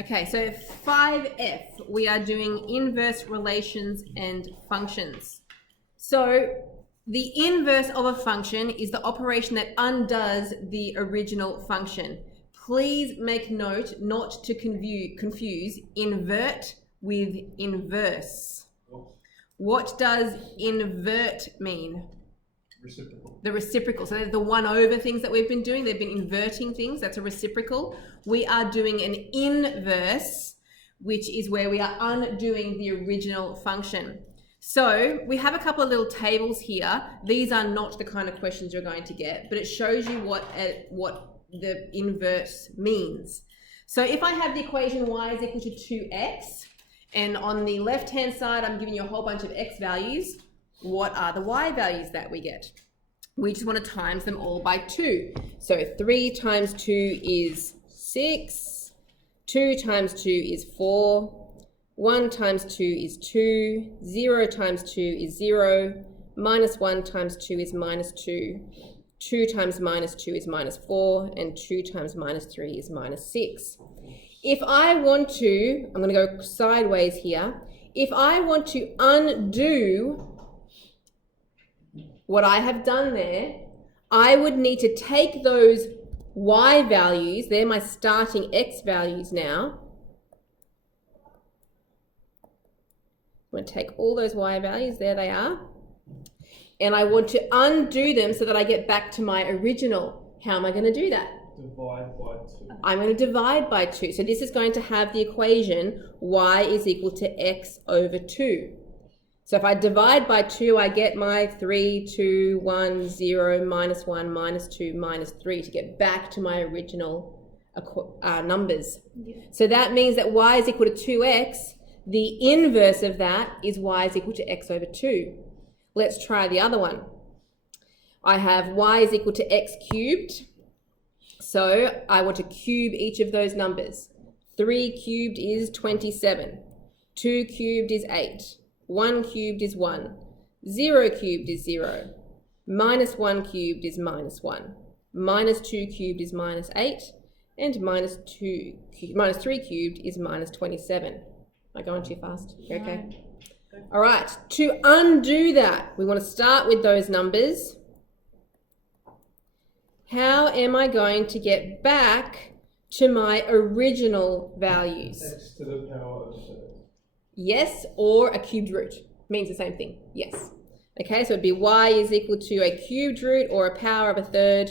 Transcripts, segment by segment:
Okay, so 5F, we are doing inverse relations and functions. So the inverse of a function is the operation that undoes the original function. Please make note not to confuse invert with inverse. What does invert mean? Reciprocal. The reciprocal. So the 1 over things that we've been doing, they've been inverting things. That's a reciprocal. We are doing an inverse, which is where we are undoing the original function. So we have a couple of little tables here. These are not the kind of questions you're going to get, but it shows you what the inverse means. So if I have the equation y is equal to 2x, and on the left-hand side, I'm giving you a whole bunch of x values, what are the y values that we get? We just want to times them all by 2. So 3 times 2 is 6, 2 times 2 is 4, 1 times 2 is 2, 0 times 2 is 0, minus 1 times 2 is minus 2, 2 times minus 2 is minus 4, and 2 times minus 3 is minus 6. If I want to, I'm going to go sideways here, if I want to undo what I have done there, I would need to take those y values, they're my starting x values now. I'm going to take all those y values, there they are, and I want to undo them so that I get back to my original. How am I going to do that? Divide by 2. I'm going to divide by 2. So this is going to have the equation y is equal to x over 2. So if I divide by 2, I get my 3, 2, 1, 0, minus 1, minus 2, minus 3 to get back to my original numbers. Yeah. So that means that y is equal to 2x. The inverse of that is y is equal to x over 2. Let's try the other one. I have y is equal to x cubed. So I want to cube each of those numbers. 3 cubed is 27. 2 cubed is 8. 1 cubed is 1. 0 cubed is 0. Minus 1 cubed is minus 1. Minus 2 cubed is minus 8. And minus 3 cubed is minus 27. Am I going too fast? Okay. All right. To undo that, we want to start with those numbers. How am I going to get back to my original values? X to the power of 3. Yes, or a cubed root. Means the same thing. Yes. Okay, so it'd be y is equal to a cubed root or a power of a third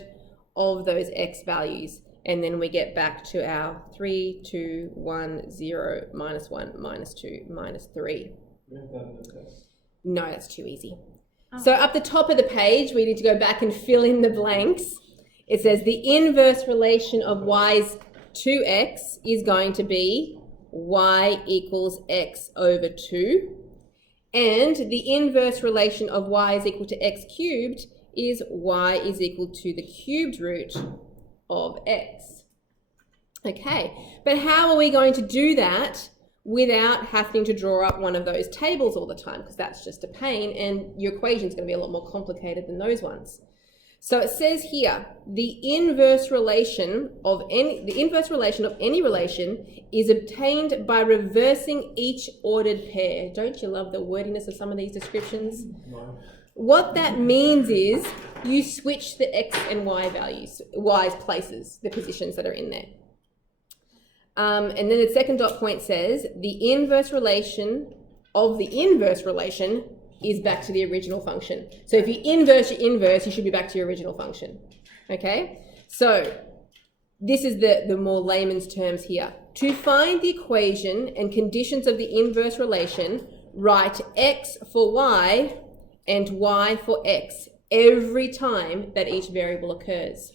of those x values. And then we get back to our 3, 2, 1, 0, minus 1, minus 2, minus 3. We have that in the test. No, that's too easy. So up the top of the page, we need to go back and fill in the blanks. It says the inverse relation of y's to x is going to be y equals x over 2. And the inverse relation of y is equal to x cubed is y is equal to the cubed root of x. Okay, but how are we going to do that without having to draw up one of those tables all the time? Because that's just a pain, and your equation is going to be a lot more complicated than those ones. So it says here, the inverse relation of any relation is obtained by reversing each ordered pair. Don't you love the wordiness of some of these descriptions? No. What that means is you switch the x and y values, y's places, the positions that are in there. And then the second dot point says the inverse relation of the inverse relation is back to the original function. So if you inverse your inverse, you should be back to your original function. Okay? So this is the more layman's terms here. To find the equation and conditions of the inverse relation, write x for y and y for x every time that each variable occurs.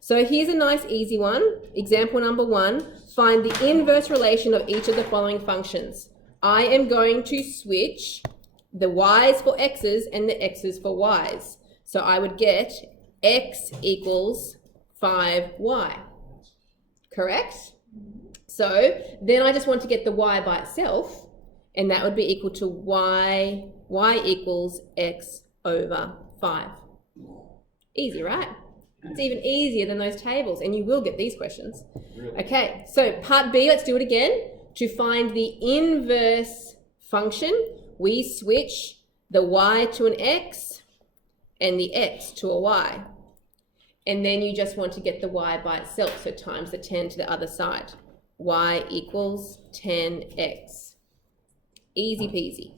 So here's a nice easy one. Example number 1, find the inverse relation of each of the following functions. I am going to switch the y's for x's and the x's for y's. So I would get x equals 5y. Correct? So then I just want to get the y by itself, and that would be equal to y equals x over 5. Easy, right? It's even easier than those tables, and you will get these questions. Really? Okay, so part B, let's do it again. To find the inverse function, we switch the y to an x and the x to a y. And then you just want to get the y by itself, so times the 10 to the other side. Y equals 10x. Easy peasy.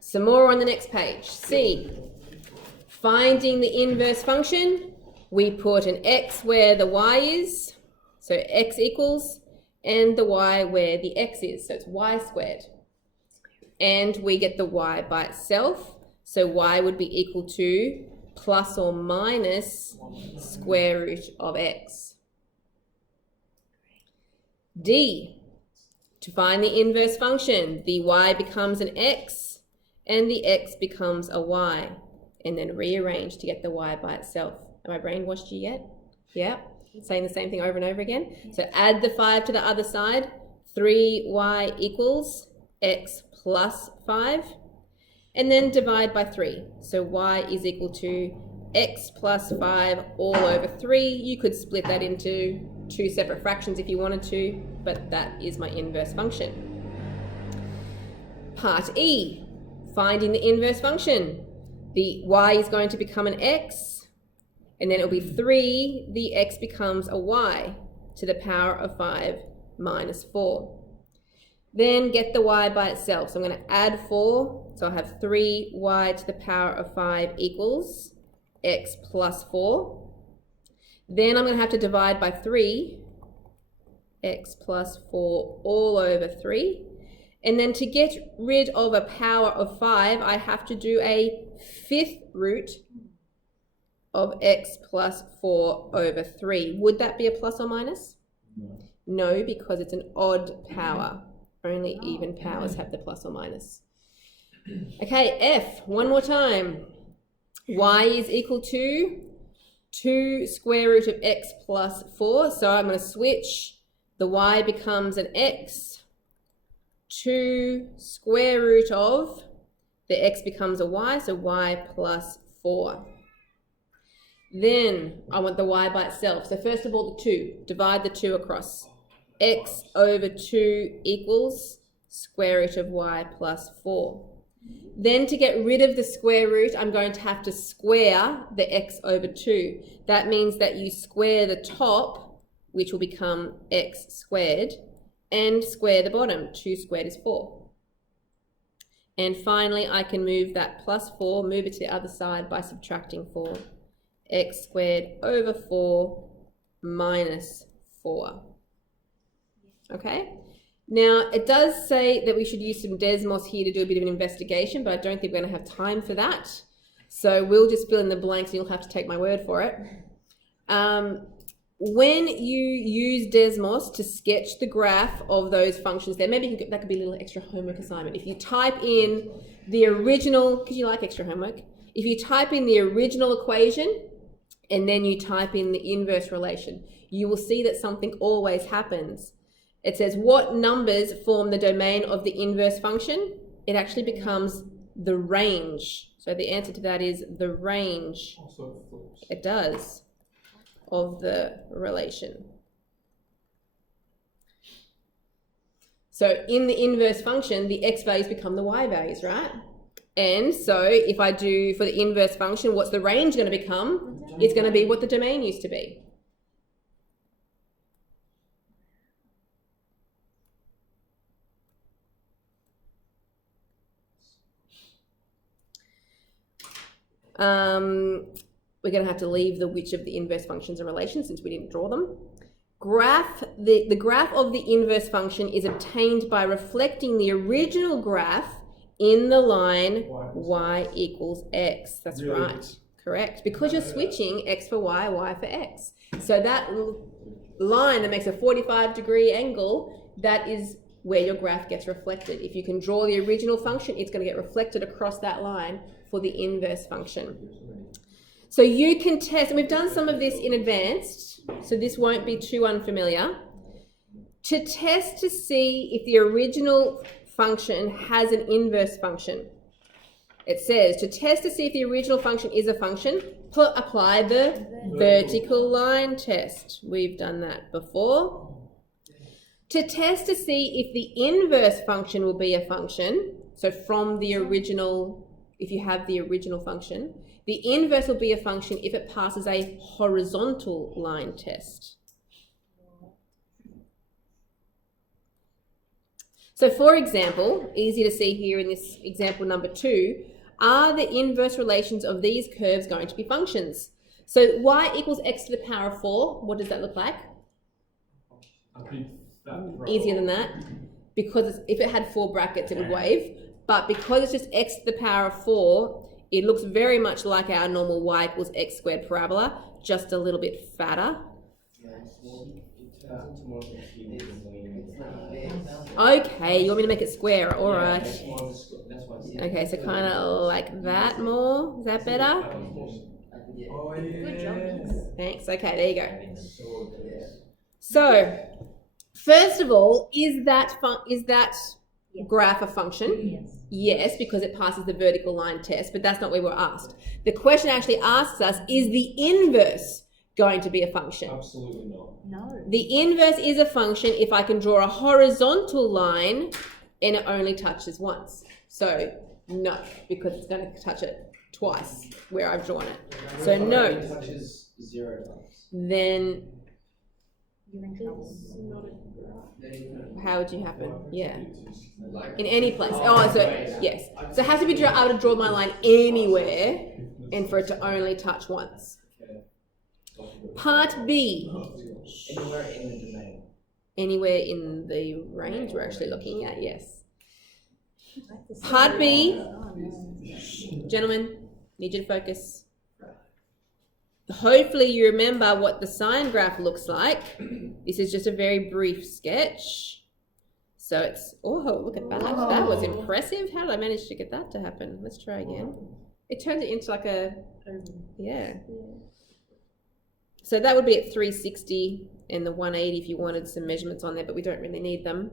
Some more on the next page. C, finding the inverse function, we put an x where the y is, so x equals, and the y where the x is, so it's y squared. And we get the y by itself, so y would be equal to plus or minus square root of x. D, to find the inverse function, the y becomes an x and the x becomes a y, and then rearrange to get the y by itself. Am I brainwashed you yet? Yeah, saying the same thing over and over again. So add the 5 to the other side, 3y equals x plus 5, and then divide by 3. So y is equal to x plus 5 all over 3. You could split that into 2 separate fractions if you wanted to, but that is my inverse function. Part E, finding the inverse function. The y is going to become an x, and then it'll be 3, the x becomes a y to the power of 5 minus 4. Then get the y by itself. So I'm going to add 4, so I have 3y to the power of 5 equals x plus 4. Then I'm going to have to divide by 3, x plus 4 all over 3. And then to get rid of a power of 5, I have to do a 5th root of x plus 4 over 3. Would that be a plus or minus? No. No, because it's an odd power. Only even powers have the plus or minus. Okay, F, one more time. Y is equal to 2 square root of x plus 4. So I'm going to switch. The y becomes an x. 2 square root of, the x becomes a y, so y plus 4. Then I want the y by itself. So first of all, the 2. Divide the 2 across. X over 2 equals square root of y plus 4. Then to get rid of the square root, I'm going to have to square the x over 2. That means that you square the top, which will become x squared, and square the bottom. 2 squared is 4. And finally, I can move that plus 4, move it to the other side by subtracting 4. X squared over 4 minus 4. Okay? Now, it does say that we should use some Desmos here to do a bit of an investigation, but I don't think we're going to have time for that. So we'll just fill in the blanks and you'll have to take my word for it. When you use Desmos to sketch the graph of those functions there, maybe that could be a little extra homework assignment. If you type in the original, because you like extra homework, if you type in the original equation and then you type in the inverse relation, you will see that something always happens. It says what numbers form the domain of the inverse function? It actually becomes the range. So the answer to that is the range. Also flips. It does. Of the relation. So in the inverse function, the x values become the y values, right? And so if I do for the inverse function, what's the range going to become? It's going to be what the domain used to be. We're going to have to leave the which of the inverse functions are relations since we didn't draw them. The graph of the inverse function is obtained by reflecting the original graph in the line y equals x. That's Really? right. Correct. Because you're switching x for y, y for x. So that line that makes a 45-degree angle, that is where your graph gets reflected. If you can draw the original function, it's going to get reflected across that line for the inverse function. So you can test, and we've done some of this in advance, so this won't be too unfamiliar, to test to see if the original function has an inverse function. It says, to test to see if the original function is a function, apply the vertical line test. We've done that before. To test to see if the inverse function will be a function, so from the original, if you have the original function, the inverse will be a function if it passes a horizontal line test. So for example, easy to see here in this example number 2, are the inverse relations of these curves going to be functions? So y equals x to the power of 4, what does that look like? Easier than that, because if it had 4 brackets it would wave, but because it's just x to the power of 4, it looks very much like our normal y equals x squared parabola, just a little bit fatter. Okay, you want me to make it square, alright. Okay, so kind of like that more, is that better? Good job. Thanks, okay, there you go. So, first of all, is that graph a function? Yes. Yes, because it passes the vertical line test, but that's not what we were asked. The question actually asks us, is the inverse going to be a function? Absolutely not. No. The inverse is a function if I can draw a horizontal line and it only touches once. So, no, because it's going to touch it twice where I've drawn it. So, no. It touches 0 times. Then You're in trouble. how would you happen? Yeah. In any place. Oh, so yes. So it has to be able to draw my line anywhere and for it to only touch once. Part B. Anywhere in the domain. Anywhere in the range we're actually looking at, yes. Part B. Gentlemen, need you to focus. Hopefully you remember what the sine graph looks like. This is just a very brief sketch. So it's, oh, look at that. That was impressive. How did I manage to get that to happen? Let's try again. It turned it into like a, yeah. So that would be at 360 and the 180 if you wanted some measurements on there, but we don't really need them.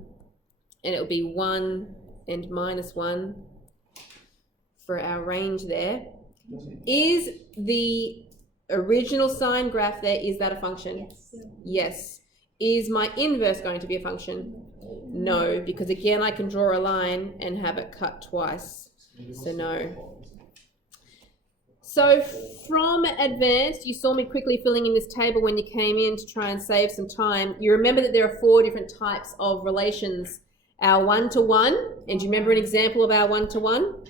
And it would be 1 and minus 1 for our range there. Is the original sine graph there, is that a function? Yes. Yes. Is my inverse going to be a function? No, because again I can draw a line and have it cut twice. So no. So from advanced, you saw me quickly filling in this table when you came in to try and save some time. You remember that there are 4 different types of relations. Our one-to-one, and do you remember an example of our one-to-one?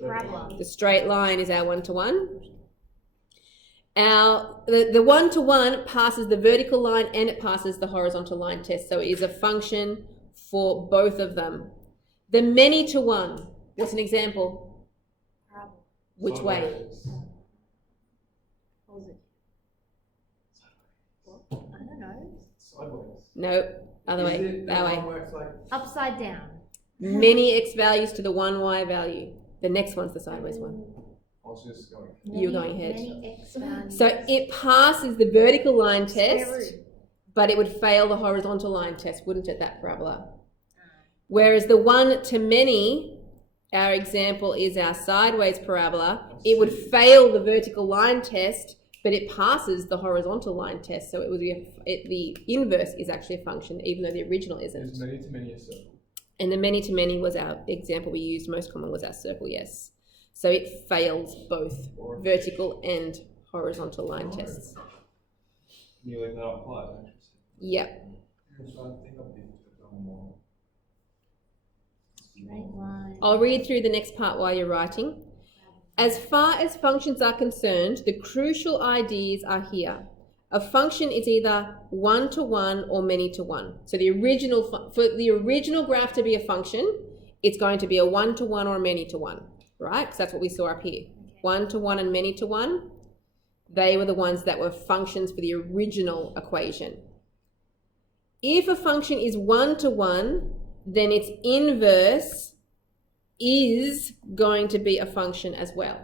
Parabola. The straight line is our one-to-one. The one-to-one passes the vertical line and it passes the horizontal line test. So it is a function for both of them. The many-to-one, what's an example? Parabola. Which way? What was it? What? I don't know. Sideways. No, other way, that way. Upside down. Many x values to the 1y value. The next one's the sideways one. I was just going. You're going ahead. Many x values. So it passes the vertical line Square test, root. but it would fail the horizontal line test, wouldn't it, that parabola? Whereas the one to many, our example is our sideways parabola, it would fail the vertical line test, but it passes the horizontal line test. So it would be the inverse is actually a function, even though the original isn't. Is many to many a circle? And the many to many was our example we used, most common was our circle, yes. So it fails both vertical and horizontal line tests. Can you leave that applied? Yep. Straight line. I'll read through the next part while you're writing. As far as functions are concerned, the crucial ideas are here. A function is either one-to-one or many-to-one. So the original for the original graph to be a function, it's going to be a one-to-one or a many-to-one, right? Because that's what we saw up here. One-to-one and many-to-one, they were the ones that were functions for the original equation. If a function is one-to-one, then its inverse is going to be a function as well.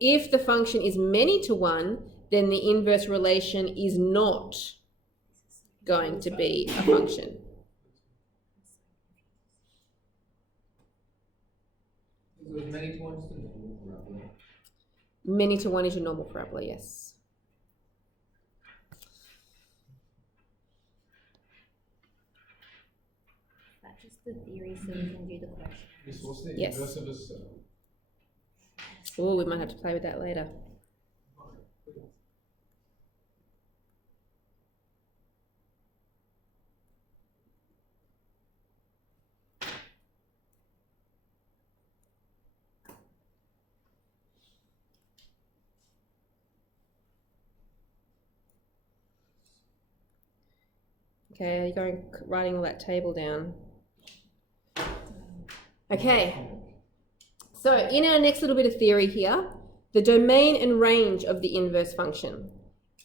If the function is many-to-one, then the inverse relation is not going to be a function. So as many to one is the normal parabola. Many to one is your normal parabola, yes. That's just the theory, so we can do the question. This was the Yes. inverse of a circle. Oh, we might have to play with that later. Okay, are you going writing all that table down? Okay. So in our next little bit of theory here, the domain and range of the inverse function.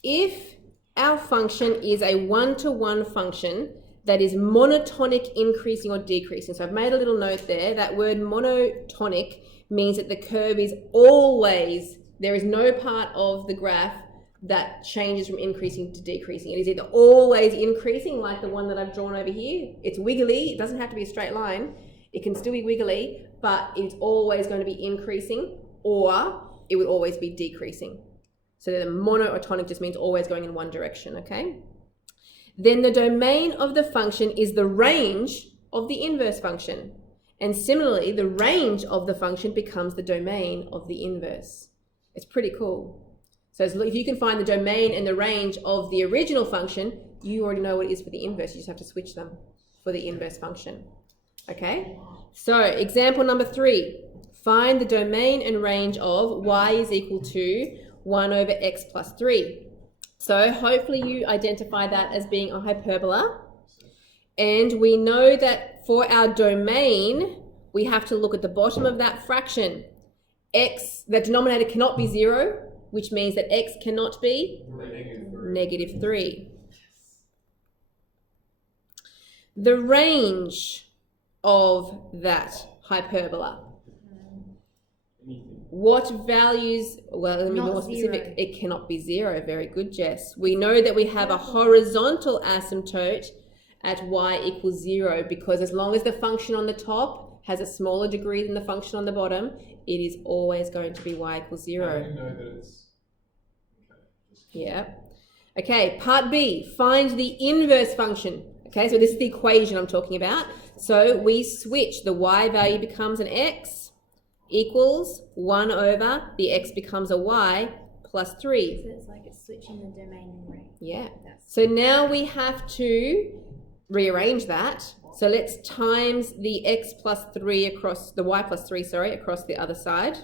If our function is a one-to-one function that is monotonic increasing or decreasing, so I've made a little note there, that word monotonic means that the curve is always, there is no part of the graph that changes from increasing to decreasing. It is either always increasing, like the one that I've drawn over here. It's wiggly. It doesn't have to be a straight line. It can still be wiggly, but it's always going to be increasing, or it would always be decreasing. So the monotonic just means always going in one direction, okay? Then the domain of the function is the range of the inverse function. And similarly, the range of the function becomes the domain of the inverse. It's pretty cool. So if you can find the domain and the range of the original function, you already know what it is for the inverse. You just have to switch them for the inverse function. Okay? So example number 3. Find the domain and range of y is equal to 1 over x plus 3. So hopefully you identify that as being a hyperbola. And we know that for our domain, we have to look at the bottom of that fraction. X, the denominator cannot be 0, which means that x cannot be negative 3. The range of that hyperbola. What values, well, let me be more specific. 0. It cannot be 0. Very good, Jess. We know that we have a horizontal asymptote at y equals 0 because as long as the function on the top has a smaller degree than the function on the bottom, it is always going to be y equals 0. I know that it's... Yeah. Okay, part B, find the inverse function. Okay, so this is the equation I'm talking about. So we switch, the y value becomes an x equals 1 over, the x becomes a y plus 3. So it's like it's switching the domain and range. Yeah. So now we have to rearrange that. So let's times the x plus 3 across, the y plus 3, sorry, across the other side.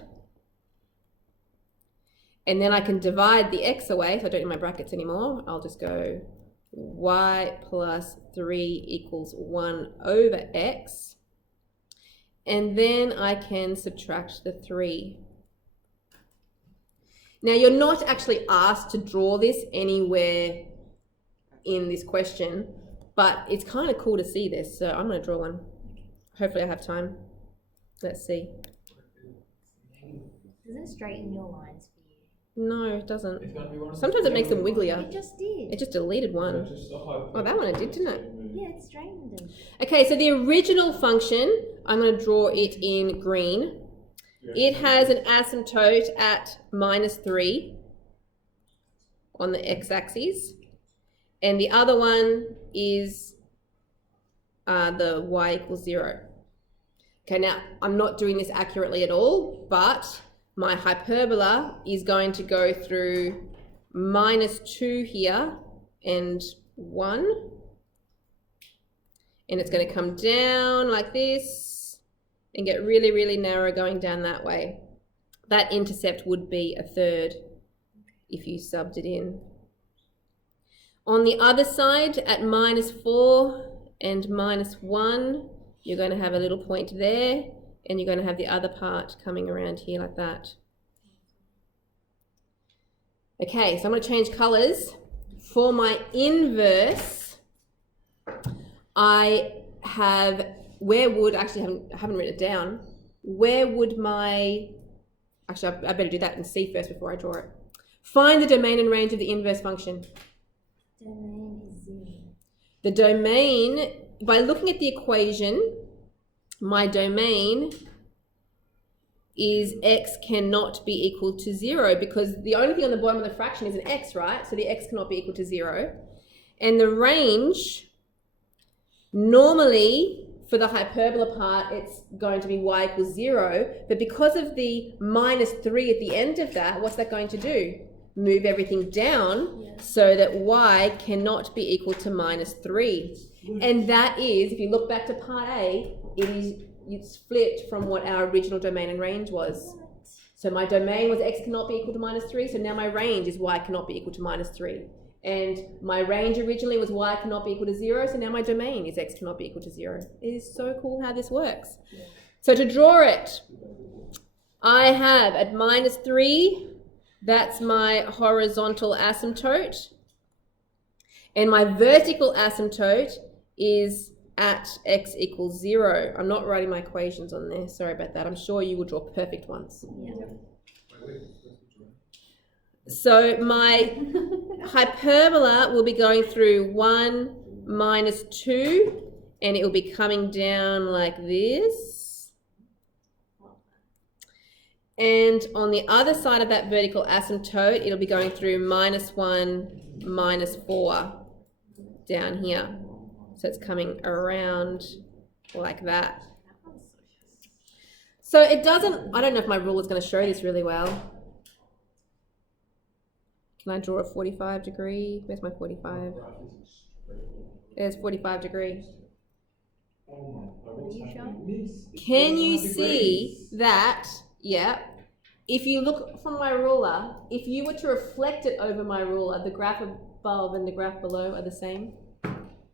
And then I can divide the x away, so I don't need my brackets anymore. I'll just go y plus 3 equals 1 over x. And then I can subtract the 3. Now you're not actually asked to draw this anywhere in this question, but it's kind of cool to see this, so I'm going to draw one. Hopefully I have time. Let's see. Doesn't it straighten your lines for you? No, it doesn't. It's gonna be one of Sometimes the- it makes them wigglier. It just did. It just deleted one. Just a hyperbola. Oh, that one it did, didn't it? Yeah, it straightened them. Okay, so the original function, I'm going to draw it in green. It has an asymptote at -3 on the x-axis. And the other one is the y equals 0. Okay, now I'm not doing this accurately at all, but my hyperbola is going to go through -2 here and 1. And it's going to come down like this and get really, really narrow going down that way. That intercept would be 1/3 if you subbed it in. On the other side, at -4 and -1, you're going to have a little point there, and you're going to have the other part coming around here like that. Okay, so I'm going to change colours. For my inverse, I have, where would, actually I haven't written it down, where would my, actually I better do that and see first before I draw it. Find the domain and range of the inverse function. Domain is 0. The domain, by looking at the equation, my domain is x cannot be equal to 0 because the only thing on the bottom of the fraction is an x, right? So the x cannot be equal to 0. And the range, normally for the hyperbola part, it's going to be y equals 0. But because of the minus 3 at the end of that, what's that going to do? Move everything down so that y cannot be equal to minus 3. And that is, if you look back to part A, it's flipped from what our original domain and range was. So my domain was x cannot be equal to minus 3, so now my range is y cannot be equal to minus 3. And my range originally was y cannot be equal to 0, so now my domain is x cannot be equal to 0. It is so cool how this works. So to draw it, I have at minus 3, that's my horizontal asymptote. And my vertical asymptote is at x equals 0. I'm not writing my equations on there. Sorry about that. I'm sure you will draw perfect ones. Yeah. So my hyperbola will be going through 1 minus 2, and it will be coming down like this. And on the other side of that vertical asymptote, it'll be going through minus 1, minus 4 down here. So it's coming around like that. So it doesn't, I don't know if my rule is going to show this really well. Can I draw a 45 degree? Where's my 45? There's 45 degree. Can you see that? Yeah. If you look from my ruler, if you were to reflect it over my ruler, the graph above and the graph below are the same.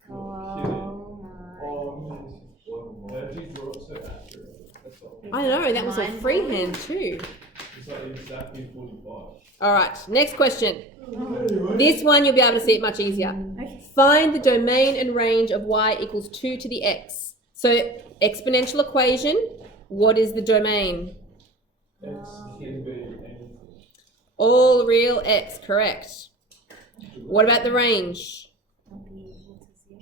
Oh my. How did you draw it so accurate? That's all. I know, that was a freehand too. It's like exactly 45. All right, next question. This one you'll be able to see it much easier. Okay. Find the domain and range of y equals 2 to the x. So exponential equation, what is the domain? X can be anything. All real x, correct. What about the range? Not be equal to 0.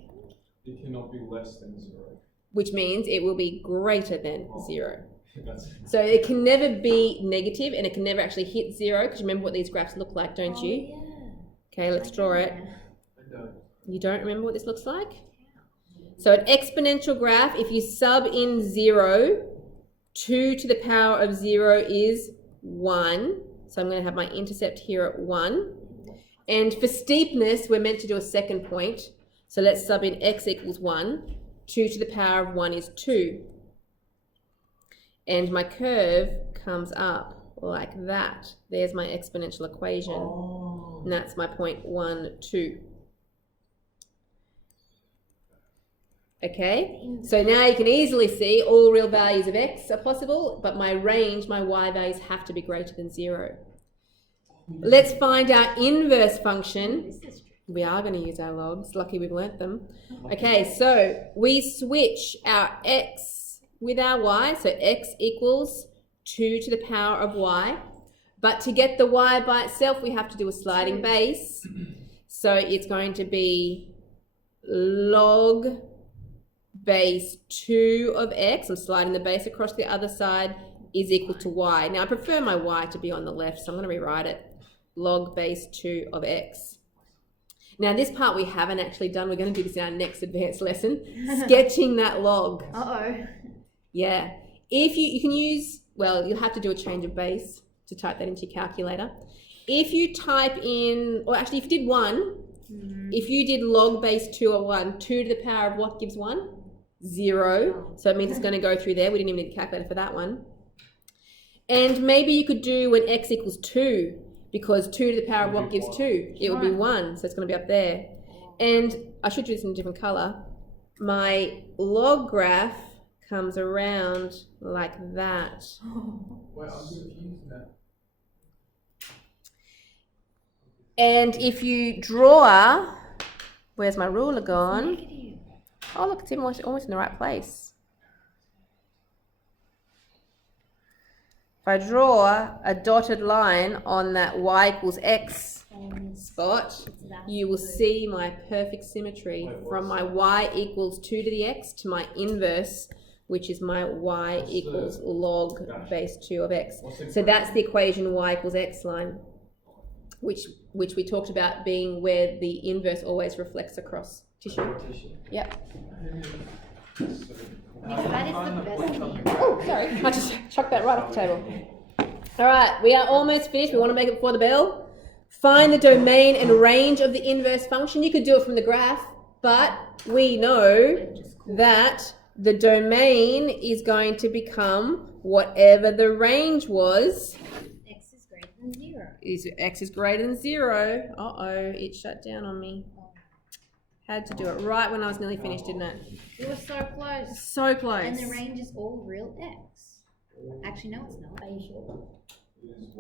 It cannot be less than 0. Which means it will be greater than 0. That's So it can never be negative and it can never actually hit 0 because remember what these graphs look like, don't you? Yeah. Okay, let's draw it. I don't. You don't remember what this looks like? So an exponential graph, if you sub in 0, 2 to the power of 0 is 1. So I'm going to have my intercept here at 1. And for steepness, we're meant to do a second point. So let's sub in x equals 1. 2 to the power of 1 is 2. And my curve comes up like that. There's my exponential equation. And that's my point 1, 2. Okay, so now you can easily see all real values of x are possible, but my range, my y values have to be greater than 0. Let's find our inverse function. We are going to use our logs. Lucky we've learnt them. Okay, so we switch our x with our y. So x equals 2 to the power of y. But to get the y by itself, we have to do a sliding base. So it's going to be log base 2 of x, I'm sliding the base across the other side, is equal to y. Now I prefer my y to be on the left, so I'm going to rewrite it. Log base 2 of x. Now this part we haven't actually done. We're going to do this in our next advanced lesson. Sketching that log. Uh-oh. Yeah. If you can use, well, you'll have to do a change of base to type that into your calculator. If you type in, or actually if you did 1, if you did log base 2 of 1, 2 to the power of what gives 1? 0. So it means it's going to go through there. We didn't even need a calculator for that one. And maybe you could do when x equals 2, because 2 to the power of what gives 2? It would be 1, so it's going to be up there. And I should do this in a different colour. My log graph comes around like that. Wait, I'm confused now. And if you draw, where's my ruler gone? Oh look, it's almost in the right place. If I draw a dotted line on that y equals x spot, you will see my perfect symmetry from my y equals 2 to the x to my inverse which is my y What's equals the log dash? base 2 of x. What's the So that's the equation y equals x line, which we talked about being where the inverse always reflects across tissue. Yep. That is the best thing. Oh, sorry. I just chucked that right off the table. All right, we are almost finished. We want to make it before the bell. Find the domain and range of the inverse function. You could do it from the graph, but we know that the domain is going to become whatever the range was. X is greater than 0. X is greater than 0. Uh-oh, it shut down on me. Had to do it right when I was nearly finished, didn't it? You were so close. So close. And the range is all real X. Actually, no, it's not. Are you sure?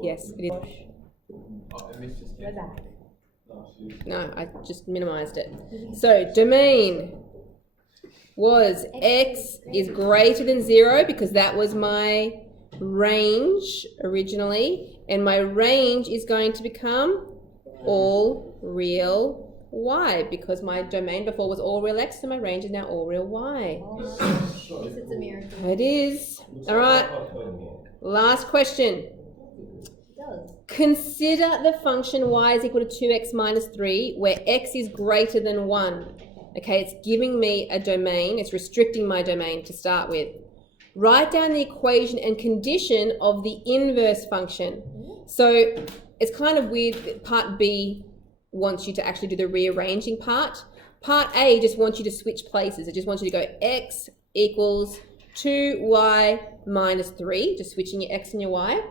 Yes, it is. Go back. No, I just minimized it. So domain was x is greater than 0 because that was my range originally, and my range is going to become all real y because my domain before was all real x, so my range is now all real y. Oh my gosh. This is a miracle. It is. All right. Last question. It does. Consider the function y is equal to 2x minus 3 where x is greater than 1. Okay, it's giving me a domain. It's restricting my domain to start with. Write down the equation and condition of the inverse function. So it's kind of weird. Part B wants you to actually do the rearranging part. Part A just wants you to switch places. It just wants you to go x equals 2y minus 3, just switching your x and your y.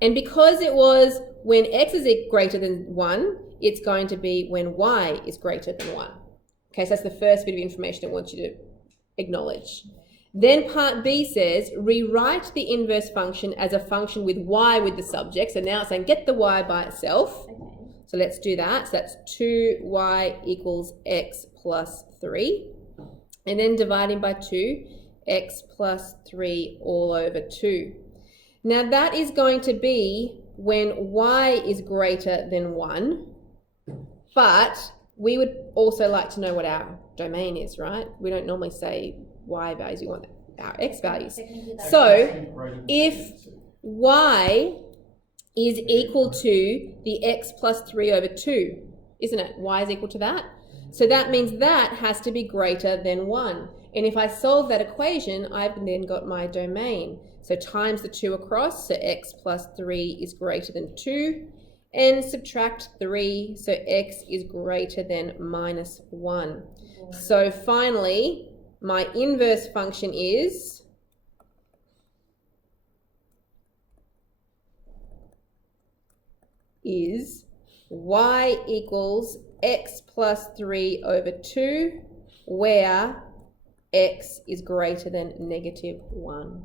And because it was when x is greater than 1, it's going to be when y is greater than 1. Okay, so that's the first bit of information it wants you to acknowledge. Then part B says, rewrite the inverse function as a function with y with the subject. So now it's saying get the y by itself. Okay. So let's do that. So that's 2y equals x plus 3. And then dividing by 2, x plus 3 all over 2. Now that is going to be when y is greater than 1, but we would also like to know what our domain is, right? We don't normally say y values, we want our x values. Technically, that's So if y is equal to the x plus 3 over 2, isn't it? Y is equal to that. So that means that has to be greater than 1. And if I solve that equation, I've then got my domain. So times the 2 across, so x plus 3 is greater than 2. And subtract 3, so x is greater than minus 1. So finally, my inverse function is y equals x plus 3 over 2, where x is greater than negative 1.